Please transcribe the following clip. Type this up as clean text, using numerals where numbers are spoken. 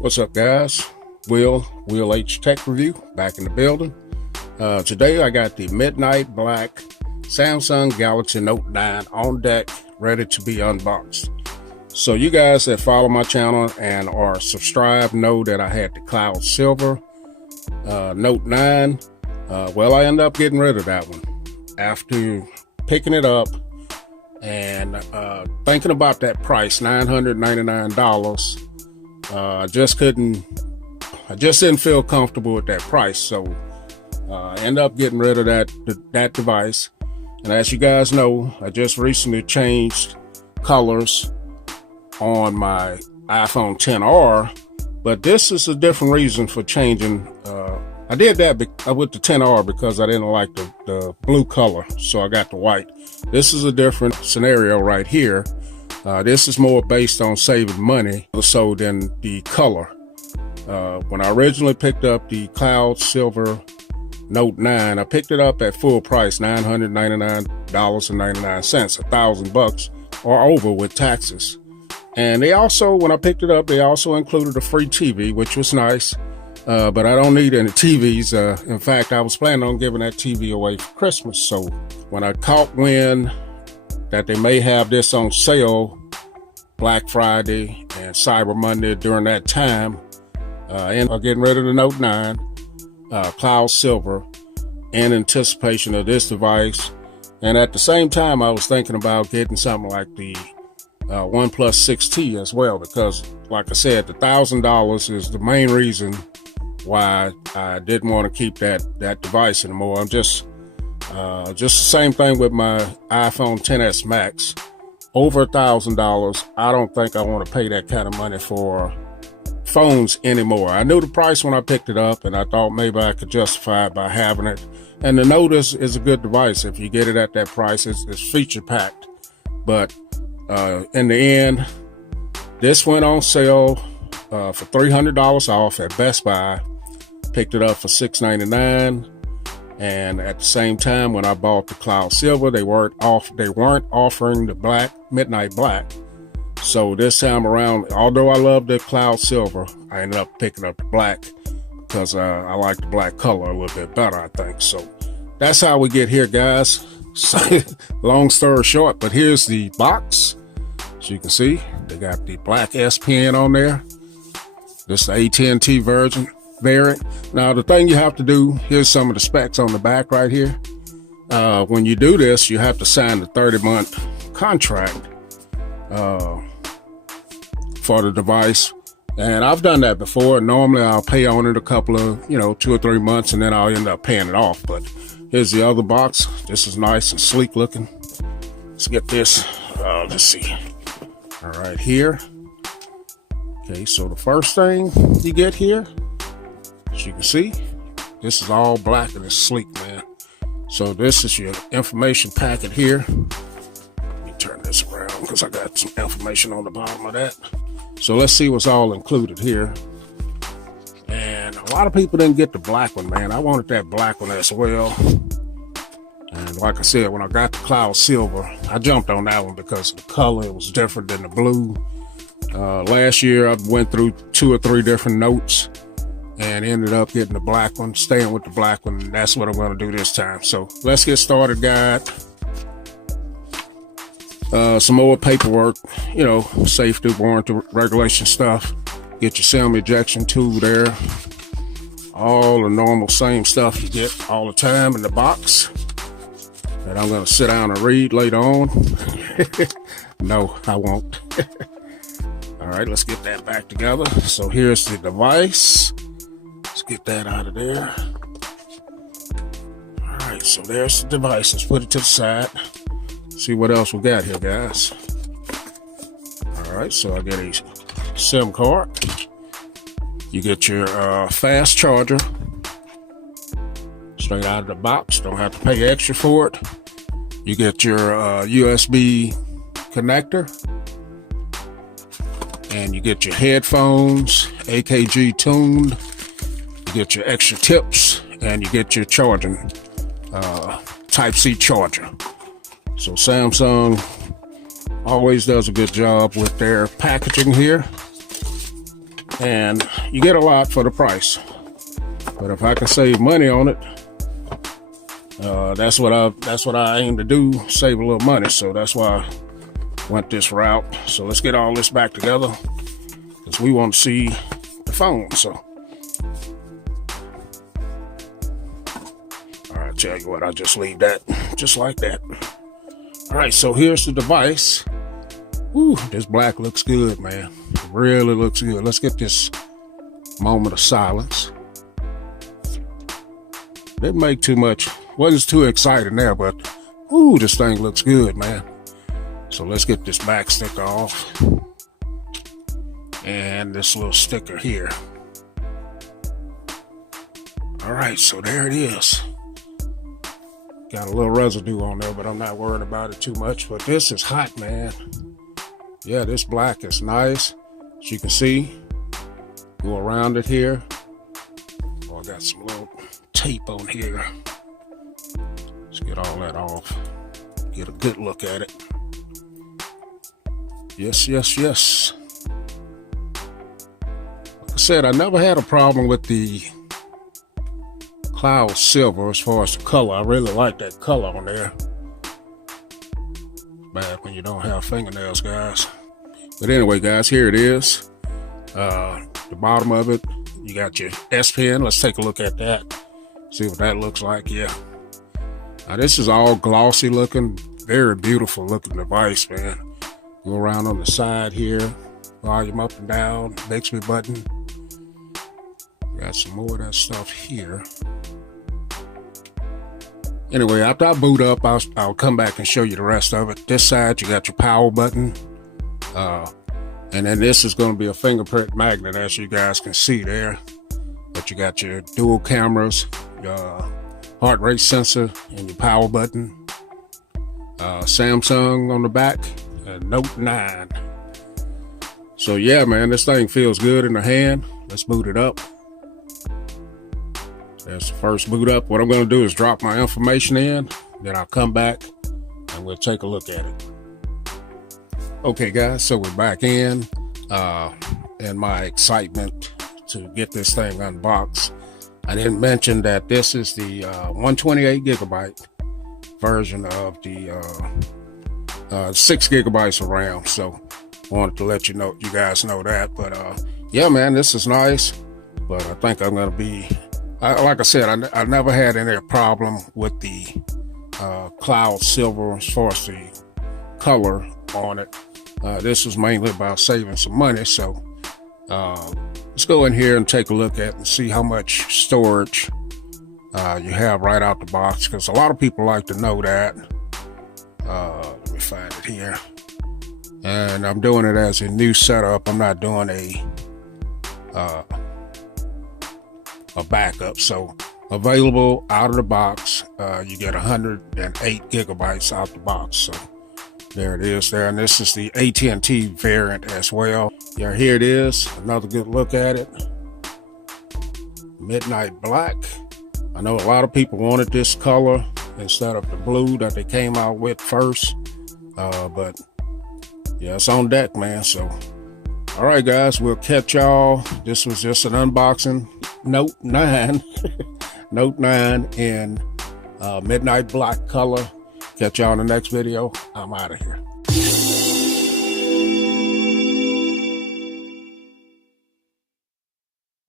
What's up, guys? Will H Tech Review back in the building. Today I got the midnight black Samsung Galaxy Note 9 on deck, ready to be unboxed. So you guys that follow my channel and are subscribed know that I had the cloud silver Note 9. Well, I ended up getting rid of that one after picking it up and thinking about that price, $999. I just didn't feel comfortable with that price, so I ended up getting rid of that device. And as you guys know, I just recently changed colors on my iPhone XR, but this is a different reason for changing. I did that with the XR because I didn't like the blue color, so I got the white. This is a different scenario right here. This is more based on saving money so than the color. When I originally picked up the Cloud Silver Note 9, I picked it up at full price, $999.99, $1,000 or over with taxes. And they also, when I picked it up, they also included a free TV, which was nice. But I don't need any TVs. In fact, I was planning on giving that TV away for Christmas. So when I caught wind that they may have this on sale Black Friday and Cyber Monday during that time, and I'm getting rid of the Note 9 Cloud Silver in anticipation of this device. And at the same time, I was thinking about getting something like the OnePlus 6T as well, because like I said, the $1,000 is the main reason why I didn't want to keep that device anymore. I'm just the same thing with my iPhone XS Max. Over $1,000. I don't think I want to pay that kind of money for phones anymore. I knew the price when I picked it up, and I thought maybe I could justify it by having it. And the Note is a good device. If you get it at that price, it's feature packed. But in the end, this went on sale for $300 off at Best Buy. Picked it up for $699. And at the same time, when I bought the Cloud Silver, they weren't offering the midnight black. So this time around, although I love the Cloud Silver, I ended up picking up the black because I like the black color a little bit better, I think. So that's how we get here, guys. So, long story short, but here's the box. As you can see, they got the black S Pen on there. This is the AT&T variant. Now, the thing you have to do, here's some of the specs on the back right here. When you do this, you have to sign the 30-month contract for the device. And I've done that before. Normally, I'll pay on it a couple of, 2 or 3 months, and then I'll end up paying it off. But here's the other box. This is nice and sleek looking. Let's get this. Let's see. All right, here. Okay, so the first thing you get here, as you can see, this is all black and it's sleek, man. So this is your information packet here. Let me turn this around because I got some information on the bottom of that. So let's see what's all included here. And a lot of people didn't get the black one, man. I wanted that black one as well. And like I said, when I got the Cloud Silver, I jumped on that one because the color was different than the blue. Last year, I went through 2 or 3 different notes and ended up getting the black one, staying with the black one. And that's what I'm going to do this time. So let's get started, guys. Some more paperwork, safety, warranty, regulation stuff. Get your SIM ejection tool there. All the normal same stuff you get all the time in the box that I'm going to sit down and read later on. No, I won't. All right, let's get that back together. So here's the device. Let's get that out of there. All right, so there's the device. Let's put it to the side. See what else we got here, guys. All right, so I get a SIM card. You get your fast charger straight out of the box. Don't have to pay extra for it. You get your USB connector. And you get your headphones, AKG tuned. You get your extra tips, and you get your charging, Type-C charger. So Samsung always does a good job with their packaging here. and you get a lot for the price. But if I can save money on it, that's what I aim to do, save a little money. So that's why I went this route. So let's get all this back together, because we want to see the phone. So all right, tell you what, I'll just leave that just like that. All right, so here's the device. Woo, this black looks good, man. It really looks good. Let's get this moment of silence. Didn't make too much, wasn't too exciting there, but ooh, this thing looks good, man. So let's get this back sticker off. And this little sticker here. All right, so there it is. Got a little residue on there, but I'm not worried about it too much. But this is hot, man. Yeah, this black is nice. As you can see, go around it here. Oh, I got some little tape on here. Let's get all that off. Get a good look at it. Yes, yes, yes. Like I said, I never had a problem with the cloud silver as far as the color. I really like that color on there. Bad when you don't have fingernails, guys. But anyway, guys, here it is. The bottom of it, you got your S Pen. Let's take a look at that. See what that looks like. Yeah. Now this is all glossy looking, very beautiful looking device, man. Go around on the side here, volume up and down, Bixby button. Got some more of that stuff here. Anyway, after I boot up, I'll come back and show you the rest of it. This side, you got your power button. And then this is going to be a fingerprint magnet, as you guys can see there. But you got your dual cameras, your heart rate sensor, and your power button. Samsung on the back, and Note 9. So yeah, man, this thing feels good in the hand. Let's boot it up. That's the first boot up. What I'm going to do is drop my information in, then I'll come back and we'll take a look at it. Okay, guys, so we're back in my excitement to get this thing unboxed. I didn't mention that this is the 128 gigabyte version of the 6 gigabytes of RAM. So wanted to let you guys know that. But yeah, man, this is nice. But I think I'm going to be, like I said, I never had any problem with the cloud silver as far as the color on it. This was mainly about saving some money. So let's go in here and take a look at it and see how much storage you have right out the box, because a lot of people like to know that. Let me find it here. And I'm doing it as a new setup. I'm not doing a backup. So available out of the box, you get 108 gigabytes out the box. So there it is there. And this is the AT&T variant as well. Yeah, here it is. Another good look at it. Midnight black. I know a lot of people wanted this color instead of the blue that they came out with first. But yeah, it's on deck, man. So, all right, guys, we'll catch y'all. This was just an unboxing. Note 9. Note 9 in midnight black color. Catch y'all in the next video. I'm out of here.